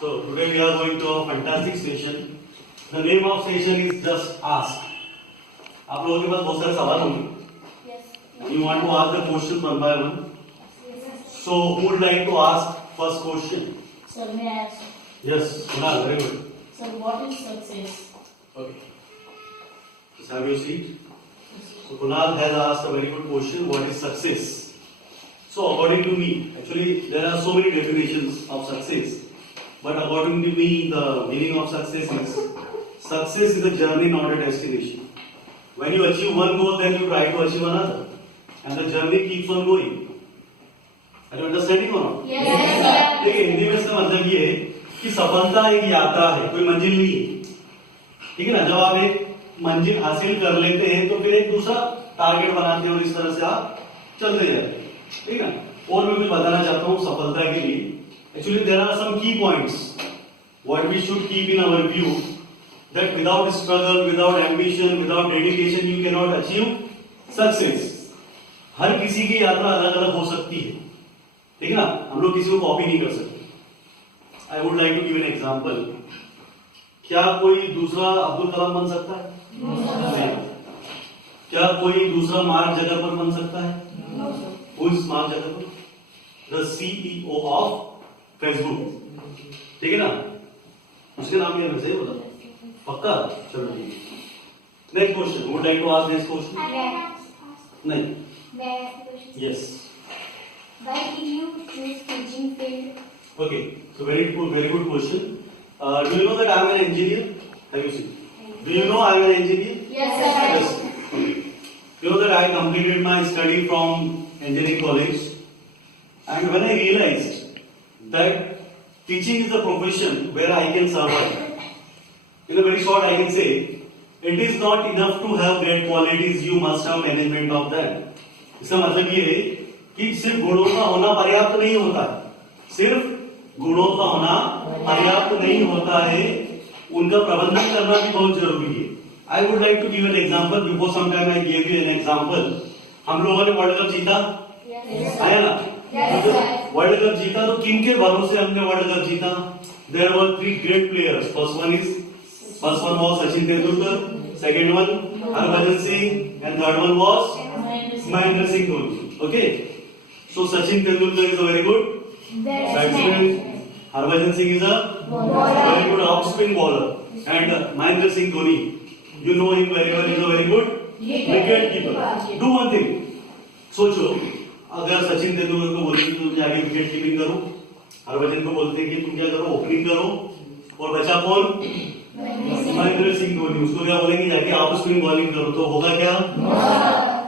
So today we are going to a fantastic session. The name of session is Just Ask. आप लोगों के पास बहुत सारे सवाल होंगे. You want to ask the question one by one. So who would like to ask first question? Sir, may I ask? Yes, Kunal, very good. Sir, what is success? Okay. Just have your seat. So Kunal has asked a very good question. What is success? So according to me, actually there are so many definitions of success. But according to me, the meaning of success is a journey, not a destination. When you achieve one goal, then you try to achieve another, and the journey keeps on going. Are you understanding or not? Yes. देखिए हिंदी में इसका मतलब ये है कि सफलता एक यात्रा है, कोई मंजिल नहीं है. ठीक है ना? जब आप एक मंजिल हासिल कर लेते हैं तो फिर एक दूसरा टारगेट बनाते हैं और इस तरह से आप चलते जाते हैं. ठीक है ना? और मैं कुछ बताना चाहता हूँ सफलता के लिए. Actually, there are some key points what we should keep in our view, that without struggle, without ambition, without dedication, you cannot achieve success. हर किसी की यात्रा अलग अलग हो सकती है. ठीक है ना? हम लोग किसी को कॉपी नहीं कर सकते. I would like to give an example. क्या कोई दूसरा अब्दुल कलाम बन सकता है? नहीं. क्या कोई दूसरा मार्क जगरबर्ग बन सकता है? Who is mark Zuckerberg? The CEO of Facebook. ठीक है ना? उसके नाम क्या है? सही बोला? पक्का? चलो ठीक है. Next question. Would like to ask next question? नहीं. Yes. Why did you choose teaching field? Okay. So very good question. Do you know that I am an engineer? Have you seen? Do you know I am an engineer? Yes, sir. Yes. Okay. You know that I completed my study from engineering college, and when I realized that teaching is a profession where I can survive. In a very short, I can say, it is not enough to have great qualities, you must have management of them. इसका मतलब ये है कि सिर्फ गुणों का होना पर्याप्त नहीं होता है. सिर्फ गुणों का होना पर्याप्त नहीं होता है, उनका प्रबंधन करना भी बहुत जरूरी है. I would like to give an example. Before some time I gave you an example. हम लोगों ने वर्ल्ड कप जीता, आया ना? वर्ल्ड कप जीता तो किन के भरोसे हमने वर्ल्ड कप जीता? There were three great players. First one was Sachin Tendulkar, second one Harbhajan Singh, and third one was Mahendra Singh Dhoni. Okay, so Sachin Tendulkar is a very good batsman. Harbhajan Singh is a very good off-spin bowler, and Mahendra Singh Dhoni, you know him very well, is a very good wicket keeper. Do one thing. सोचो, अगर सचिन तेंदुलकर को बोलते कि तुम जाके wicket keeping करो, हरभजन को बोलते कि तुम क्या करो, ओपनिंग करो, और बचा कौन? महेंद्र सिंह धोनी. उसको क्या बोलेंगे? जाके आप स्पिन बॉलिंग करो. तो होगा क्या?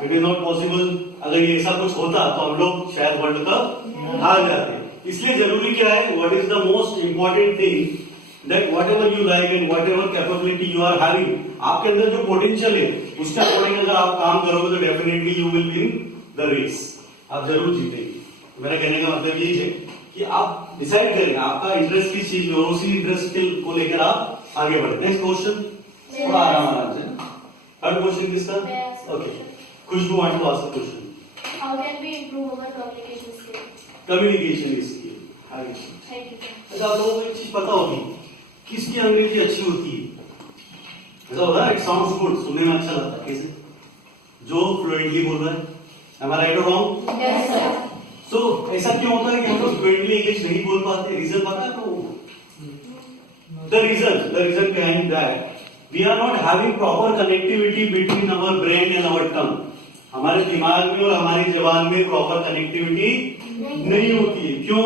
It is not possible. अगर ये ऐसा कुछ होता तो हम लोग शायद वर्ल्ड कप हार जाते. इसलिए जरूरी क्या है? What is the most important thing, that whatever you like and whatever capability you are having, आपके अंदर जो पोटेंशियल है उसके अकॉर्डिंग अगर आप काम करोगे तो definitely you will win the race. आप जरूर जीतेंगे. मेरा कहने का मतलब ये है कि आप डिसाइड करें आपका इंटरेस्ट किस चीज में, और उसी इंटरेस्ट को लेकर आप आगे बढ़े. Next question. थोड़ा आराम से. थर्ड क्वेश्चन किसका? Okay. Khushboo want to ask the question. How can we improve our communication skills? Communication skill. Thank you. अच्छा, आप लोगों को एक चीज पता होगी, किसकी अंग्रेजी अच्छी होती है? ऐसा होता है, इट साउंड्स गुड, सुनने में अच्छा लगता है. कैसे? जो फ्लुएंटली बोल रहा है. Am I right or wrong? Yes, sir. So ऐसा क्यों होता है कि हम लोग फ्लुएंटली इंग्लिश नहीं बोल पाते? रीजन पता है आपको? The reason behind that, we are not having proper connectivity between our brain and our tongue. हमारे दिमाग में और हमारी जबान में प्रॉपर कनेक्टिविटी नहीं होती है. क्यों?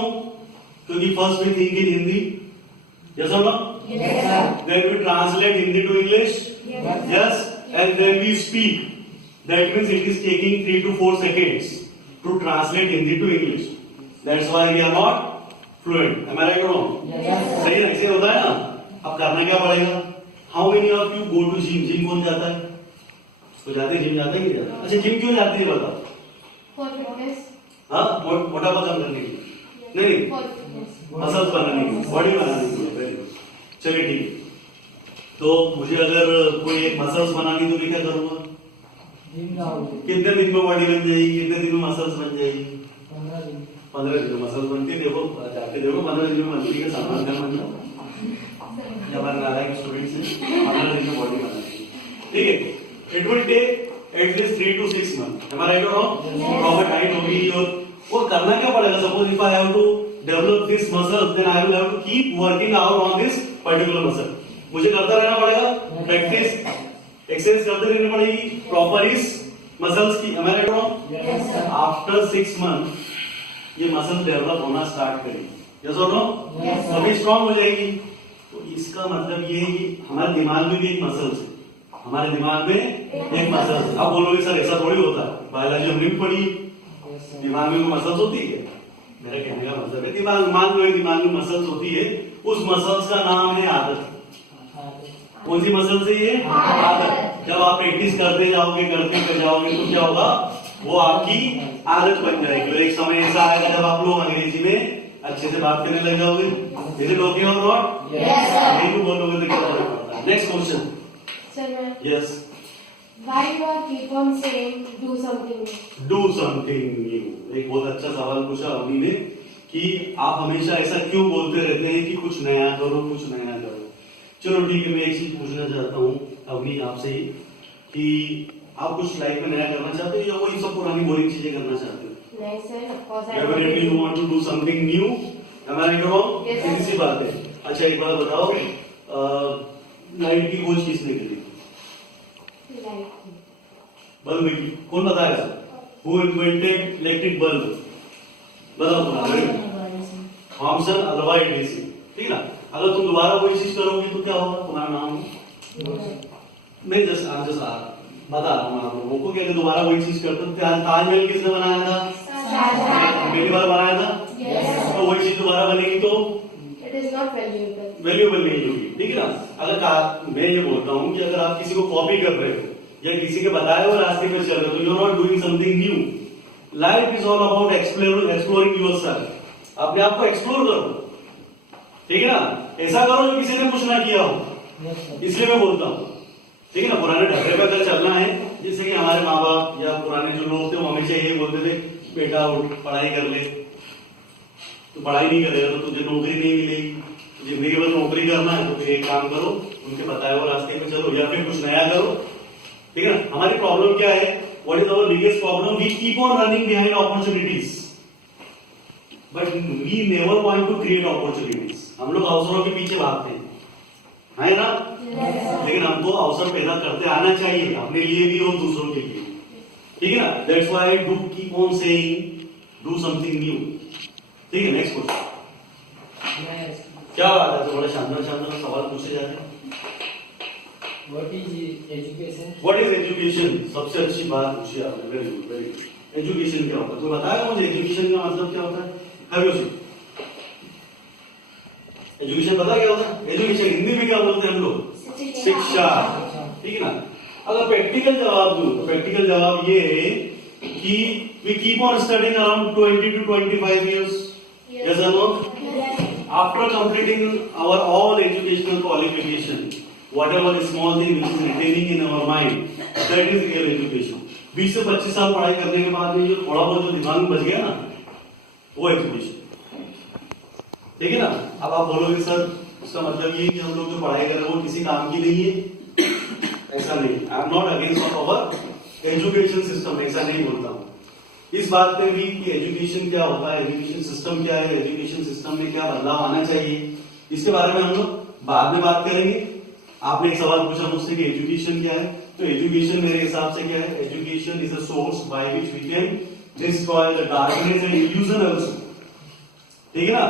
क्योंकि first we think in Hindi. Yes or no? Yes, sir. Then we translate Hindi to English. Yes. And then we speak. That means it is taking 3 to 4 seconds to translate Hindi to English. That's why we are not fluent. Am I right or wrong? Yes, sir. सही ऐसे होता है ना. अब करना क्या पड़ेगा? How many of you go to gym? Gym कौन जाता है? तो जाते जिम जाते ही जाता. अच्छा, जिम क्यों जाते हैं बताओ? For fitness. हाँ, मोटापा कम करने के लिए. नहीं, For fitness. मसल्स बनाने के लिए, बॉडी बनाने के लिए. Very good. चलिए ठीक है. तो मुझे अगर कोई एक मसल्स बनानी तो मैं क्या करूंगा? कितने दिन में बॉडी बन जाएगी? कितने दिन में मसल्स बन जाएगी? 15 दिन में मसल्स बनती है. देखो जाके देखो 15 दिन में बनती है. सामान का मतलब it will take at least 3 to 6 months. Am I right or wrong? Proper height होगी और करना क्या पड़ेगा? Suppose if I have to develop this muscle, then I will have to keep working out on this particular muscle. मुझे करता रहना पड़ेगा, practice exercise करते रहनी पड़ेगी प्रॉपर इस मसल्स की. Am I right or wrong? Yes, sir. After 6 months ये मसल डेवलप होना स्टार्ट करेगी. यस और नो? Yes, sir. अभी स्ट्रॉन्ग हो जाएगी. तो इसका मतलब ये है कि हमारे दिमाग में भी एक मसल्स है. हमारे दिमाग में एक मसल्स है. आप बोलोगे सर ऐसा थोड़ी होता है, बायोलॉजी हमने भी पढ़ी, दिमाग में मसल्स होती है. मेरा कहने का मतलब है दिमाग, मान लो दिमाग में मसल्स होती है, उस मसल्स का नाम है आदत. कौन सी मसल से ये? आदत. जब आप प्रैक्टिस करते जाओगे तो क्या होगा? वो आपकी आदत बन जाएगी. और एक समय ऐसा आएगा जब आप लोग अंग्रेजी में अच्छे से बात करने लग जाओगे. इज इट ओके और नॉट? Yes, sir. नहीं तो बोलोगे तो क्या फर्क पड़ता है. Next question. Sir, ma'am. Yes. Why you are keep on saying do something new? Do something new. एक बहुत अच्छा सवाल पूछा अवनी ने कि आप हमेशा ऐसा क्यों बोलते रहते हैं कि कुछ नया करो, कुछ नया करो. चलो ठीक है, मैं एक चीज पूछना चाहता हूँ अवनी आपसे ही कि आप कुछ लाइफ में नया करना चाहते हो या वही सब पुरानी बोरिंग चीजें करना चाहते हो? नहीं sir, of course I definitely you want to do something new. Am I right or wrong? Yes, sir. सीधी सी बात है. अच्छा एक बात बताओ, लाइट की खोज किसने करी? like बल्ब की. कौन बताएगा? Who invented electric bulb? बताओ तुम्हारा. Thomson Alva Edison. ठीक है ना. अगर तुम दोबारा वही चीज करोगे तो क्या होगा? तुम्हारा नाम मैं जस्ट बता रहा हूँ आप लोगों को कि अगर दोबारा वही चीज करते तो ताजमहल किसने बनाया था? पहली बार बनाया था. Yes. तो वही चीज दोबारा बनेगी तो it is not valuable. Valuable नहीं होगी. ठीक है ना. अगर मैं ये बोलता हूँ कि अगर आप किसी को कॉपी कर रहे हो या किसी के बताए हुए रास्ते पे चल रहे हो तो you are not doing something new. Life is all about exploring yourself. अपने आप को एक्सप्लोर करो. ठीक है ना. ऐसा करो जो किसी ने कुछ ना किया हो. इसलिए मैं बोलता हूँ. ठीक है ना. पुराने ढर्रे पे अगर चलना है, जैसे कि हमारे माँ बाप या पुराने जो लोग थे वो हमेशा यही बोलते थे, बेटा उठ पढ़ाई कर ले. तो पढ़ाई नहीं करेगा तो तुझे नौकरी नहीं मिलेगी. जिंदगी भर नौकरी करना है तो फिर एक काम करो, उनके बताए हुए रास्ते पे चलो या फिर कुछ नया करो. ठीक है ना. हमारी प्रॉब्लम क्या है? What is our biggest problem? We keep on running behind opportunities but we never want to create opportunities. हम लोग अवसरों के पीछे भागते हैं, है ना. लेकिन हमको अवसर पैदा करते आना चाहिए, अपने लिए भी और दूसरों के लिए. ठीक है ना. That's why do keep on saying do something new. ठीक है. Next question. क्या बात है, तो बड़ा शानदार शानदार सवाल पूछे जा रहे हैं. What is education? What is education? सबसे अच्छी बात पूछी आपने. Very good, very good. Education क्या होता है? तो बताएगा मुझे एजुकेशन का मतलब क्या होता है? Have you seen? एजुकेशन पता क्या होता है? एजुकेशन हिंदी में क्या बोलते हैं हम लोग? शिक्षा. ठीक है ना. अगर प्रैक्टिकल जवाब दूं तो प्रैक्टिकल जवाब ये है कि we keep on studying around 20 to 25 years. Yes or no? After completing our all educational qualification, whatever small thing which is retaining in our mind, that is real education. 20 से 25 साल पढ़ाई करने के बाद में जो थोड़ा बहुत जो दिमाग में बच गया ना, वो एजुकेशन. ठीक है ना. अब आप बोलोगे सर उसका मतलब ये कि हम लोग जो पढ़ाई कर रहे हैं वो किसी काम की नहीं है. ऐसा नहीं. I am not against of our education system, ऐसा नहीं बोलता हूँ. इस बात पे भी कि एजुकेशन क्या होता है, एजुकेशन सिस्टम क्या है, एजुकेशन सिस्टम में क्या बदलाव आना चाहिए, इसके बारे में हम लोग बाद में बात करेंगे. आपने एक सवाल पूछा मुझसे कि एजुकेशन क्या है. तो एजुकेशन मेरे हिसाब से क्या है? Education is a source by which we can destroy the darkness and illusion also. ठीक है ना.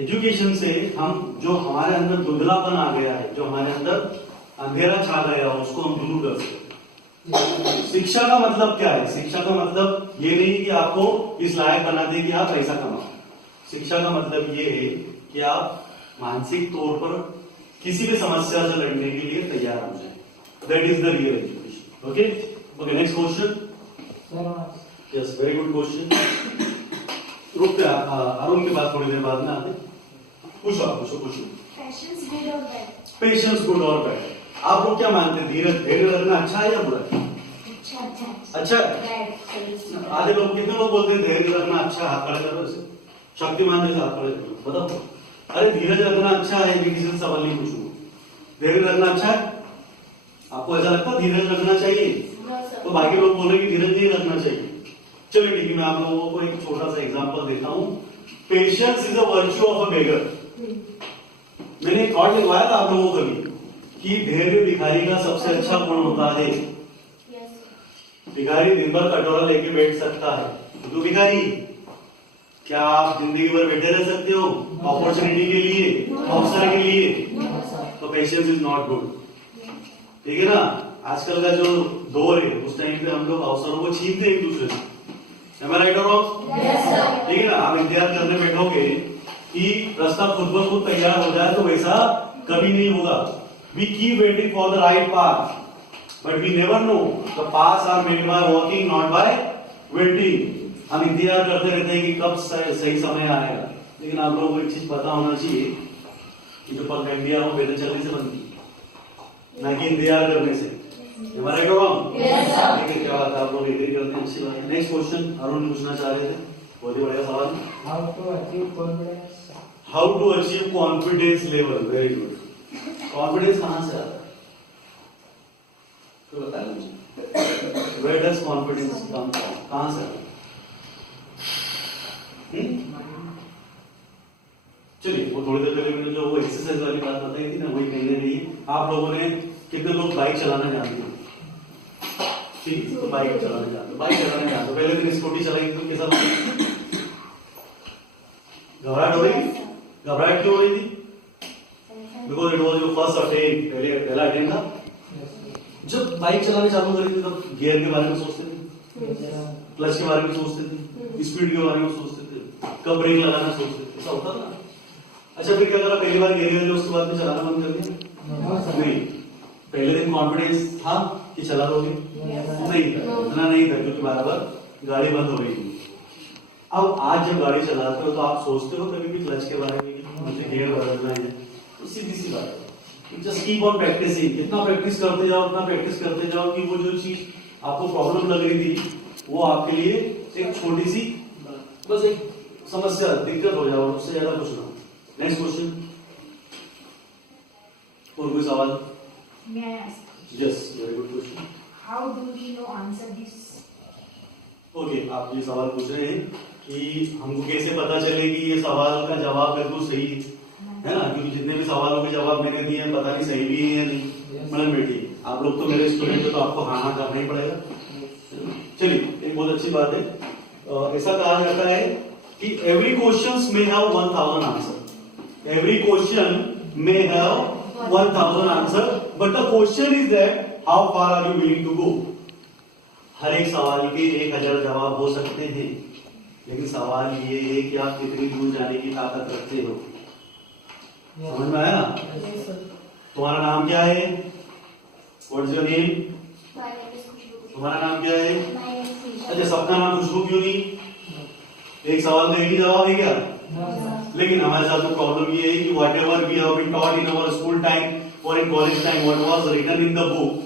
एजुकेशन से हम जो हमारे अंदर धुंधलापन आ गया है, जो हमारे अंदर अंधेरा छा गया है, उसको हम दूर कर सकते हैं. शिक्षा का मतलब क्या है? शिक्षा का मतलब ये नहीं कि आपको इस लायक बना दे कि आप पैसा कमाओ. शिक्षा का मतलब ये है कि आप मानसिक तौर पर किसी भी समस्या से लड़ने के लिए तैयार हो जाए. That is the real education. Okay. Okay. Next question. Yes, very good question. रुकते अरुण के बाद थोड़ी देर बाद में आते. पूछो आप, पूछो. Passions good or bad? Patience good और बैड. आप लोग क्या मानते हैं? धैर्य रखना अच्छा है या बुरा है? अच्छा है. Bad. आधे लोग, कितने लोग बोलते हैं धैर्य रखना अच्छा है? हाथ खड़े करो. ऐसे शक्तिमान जैसे हाथ खड़े करो. बताओ. अरे धीरज रखना अच्छा है, मैं किसी से सवाल नहीं पूछूंगा. धैर्य रखना अच्छा है. आपको ऐसा लगता है धीरज रखना चाहिए? तो बाकी लोग बोले कि धीरज नहीं रखना चाहिए। चलिए ठीक है, मैं आप लोगों को एक छोटा सा एग्जांपल देता हूँ। Patience is a virtue of a beggar. मैंने एक थॉट लिखवाया था आप लोगों को भी कि धैर्य भिखारी का सबसे अच्छा गुण होता है। भिखारी दिन भर कटोरा लेके बैठ सकता है, तो भिखारी क्या आप जिंदगी भर बैठे रह सकते हो अपॉर्चुनिटी के लिए, अवसर के लिए? तो पेशेंस इज नॉट गुड, ठीक है ना। आजकल का जो दौर है उस टाइम पे हम लोग अवसरों को छीनते हैं एक दूसरे से। Am I right or wrong? ठीक है ना। आप इंतजार करने बैठोगे कि रास्ता खुद ब खुद तैयार हो जाए, तो वैसा कभी नहीं होगा। We keep waiting for the right path, but we never know the paths are made by walking, not by waiting. हम इंतजार करते रहते हैं कि कब सही समय आएगा, लेकिन आप लोगों को एक चीज पता होना चाहिए कि जो पगडंडियां वो पहले चलने से बनती है, ना कि इंतजार करने से। हमारे को ठीक है, क्या बात है, आप लोग एग्री करते हैं, अच्छी बात है। नेक्स्ट क्वेश्चन अरुण पूछना चाह रहे थे, बहुत ही बढ़िया सवाल। How to achieve confidence? How to achieve confidence level? Very good. Confidence कहां से आता है तो बताया मुझे। Where does confidence come from? कहां से आता है? चलिए, वो थोड़ी देर पहले मैंने जो वो एक्सरसाइज वाली बात बताई थी ना, वही कहने रही है। आप लोगों ने कितने लोग बाइक चलाना जानते हो? ठीक है, तो बाइक चलाना जानते हो, बाइक चलाना जानते हो। पहले दिन स्कूटी चलाई तो कैसा लगा? घबराहट हो रही थी? घबराहट क्यों हो रही थी? Because it was your first attempt, पहला अटेम्प्ट था। जब बाइक चलाने चालू करी थी तब गियर के बारे में सोचते थे, क्लच के बारे में सोचते थे, स्पीड के बारे में सोचते थे, कब ब्रेक लगाना सोचते थे, ऐसा होता था। अच्छा, फिर क्या करा? पहली बार गियर गए उसके बाद में चलाना बंद कर दिया? नहीं। पहले दिन कॉन्फिडेंस था कि चला दोगे? नहीं था, इतना नहीं था, क्योंकि बार बार गाड़ी बंद हो रही थी। अब आज जब गाड़ी चलाते हो तो आप सोचते हो कभी भी क्लच के बारे में, मुझे गियर बदलना है? तो सीधी सी बात है, जस्ट कीप ऑन प्रैक्टिसिंग। इतना प्रैक्टिस करते जाओ, इतना प्रैक्टिस करते जाओ कि वो जो चीज आपको प्रॉब्लम लग रही थी वो आपके लिए एक छोटी सी बस एक समस्या, दिक्कत हो जाओ, उससे ज्यादा कुछ ना। नेक्स्ट क्वेश्चन, और कोई सवाल? May I ask? Yes, very good question. How do we know answer this? Okay, आप ये सवाल पूछ रहे हैं कि हमको कैसे पता चले कि ये सवाल का जवाब बिल्कुल सही है ना, क्योंकि जितने भी सवालों के जवाब मैंने दिए हैं पता नहीं सही भी है या नहीं। मैडम बेटी, आप लोग तो मेरे स्टूडेंट हो, तो आपको हाँ हाँ करना ही पड़ेगा। चलिए, एक बहुत अच्छी बात है। ऐसा कहा जाता है कि every question may have 1000 answer. Every question may have 1000 answer, but the question is that how far are you willing to go. हर एक सवाल के 1000 जवाब हो सकते हैं, लेकिन सवाल ये है कि आप कितनी दूर जाने की ताकत रखते हो। समझ में आया ना? तुम्हारा नाम क्या है? What is your name? तुम्हारा नाम क्या है? अच्छा, सबका नाम खुशबू क्यों नहीं? एक सवाल का एक ही जवाब है क्या? लेकिन हमारे साथ तो प्रॉब्लम ये है कि whatever we have been taught in our school time और in college time, what was written in the book,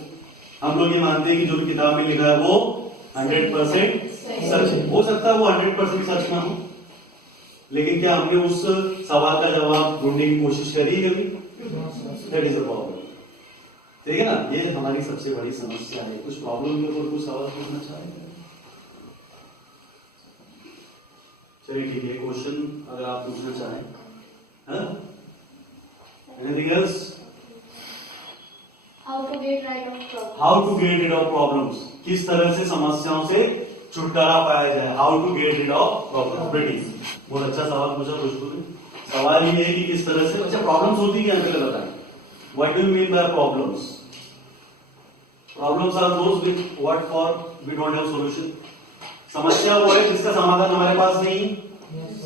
हम लोग ये मानते हैं कि जो भी किताब में लिखा है वो 100% सच है। हो सकता है वो 100% सच ना हो, लेकिन क्या हमने उस सवाल का जवाब ढूंढने की कोशिश करी कभी? दैट इज अ प्रॉब्लम, ठीक है ना। ये हमारी सबसे बड़ी समस्या है। कुछ प्रॉब्लम के ऊपर कुछ सवाल पूछना चाहेंगे? चलिए ठीक है, क्वेश्चन अगर आप पूछना चाहें। Anything else? How to get rid of problems? How to get rid of problems, किस तरह से समस्याओं से छुटकारा पाया जाए। How to get rid of problems. बेटी, बहुत अच्छा सवाल पूछा खुशबू ने। सवाल ये है कि किस तरह से, अच्छा प्रॉब्लम्स होती क्या, पहले बताएं। What do you mean by problems? Problems are those with what for we don't have solution. समस्या वो है जिसका समाधान हमारे पास नहीं,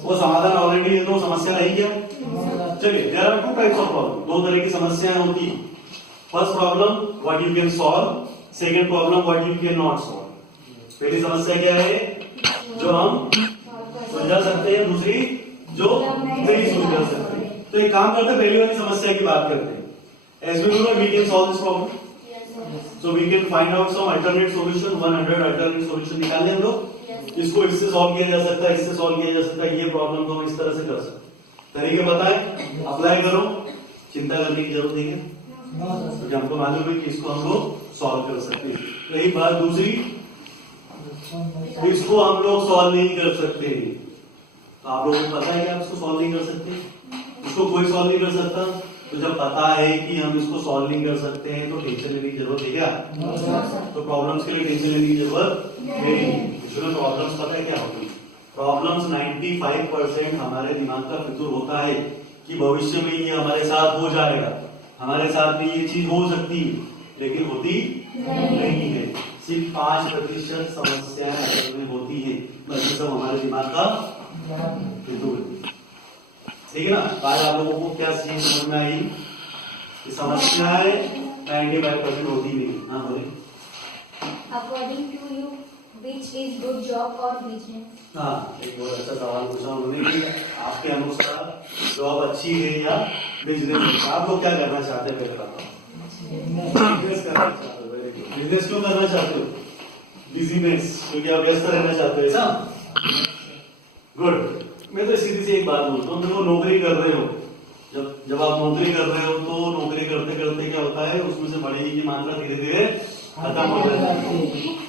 वो समाधान ऑलरेडी है, तो समस्या नहीं क्या? चलिए, there are 2 types of problem, 2 तरह की समस्याएं होती है। First problem what you can solve, second problem what you can not solve. पहली समस्या क्या है? जो हम सुलझा सकते हैं, दूसरी जो नहीं सुलझा सकते। तो एक काम करते हैं, पहली वाली समस्या की बात करते हैं। As we know, we can solve this problem. So we can find out some alternate solution, 100 alternate solution निकाल लें हम लोग। इसको इससे सॉल्व किया जा सकता है, इससे सॉल्व किया जा सकता है। ये प्रॉब्लम को हम इस तरह से कर सकते हैं। तरीके बताएं, अप्लाई करो, चिंता करने की जरूरत नहीं है। क्योंकि हमको मालूम है कि इसको हम लोग सॉल्व कर सकते हैं। रही बात दूसरी, इसको हम लोग सॉल्व नहीं कर सकते। तो आप लोगों को पता है कि आप इसको सॉल्व नहीं कर सकते, इसको कोई सॉल्व नहीं कर सकता। तो जब पता है कि हम इसको सॉल्व नहीं कर सकते हैं तो टेंशन लेने की जरूरत है क्या? तो प्रॉब्लम्स के लिए टेंशन लेने की जरूरत नहीं। इसमें प्रॉब्लम्स पता है क्या होती है? प्रॉब्लम्स 95% हमारे दिमाग का फितूर होता है कि भविष्य में ये हमारे साथ हो जाएगा, हमारे साथ भी ये चीज हो सकती है, लेकिन होती नहीं है। सिर्फ 5% समस्याएं असल में होती है, बाकी सब हमारे दिमाग का फितूर है। ठीक है ना? आज आप लोगों को क्या चीज समझ में आई कि समस्याएं 95% होती नहीं। हाँ बोले। According to you, which is good job or business? हाँ, एक बहुत अच्छा सवाल पूछा उन्होंने कि आपके अनुसार जॉब अच्छी है या बिजनेस? आप लोग क्या करना चाहते हैं पहले बताओ। बिजनेस करना चाहते हो, वेरी गुड। बिजनेस क्यों करना चाहते हो? बिजनेस क्योंकि आप व्यस्त रहना चाहते हो, ऐसा? गुड। मैं तो सीधी सी एक बात बोलता हूँ, जब वो नौकरी कर रहे हो, जब आप नौकरी कर रहे हो तो नौकरी करते करते क्या होता है, उसमें से बढ़ेगी की मात्रा धीरे धीरे खत्म हो जाती है।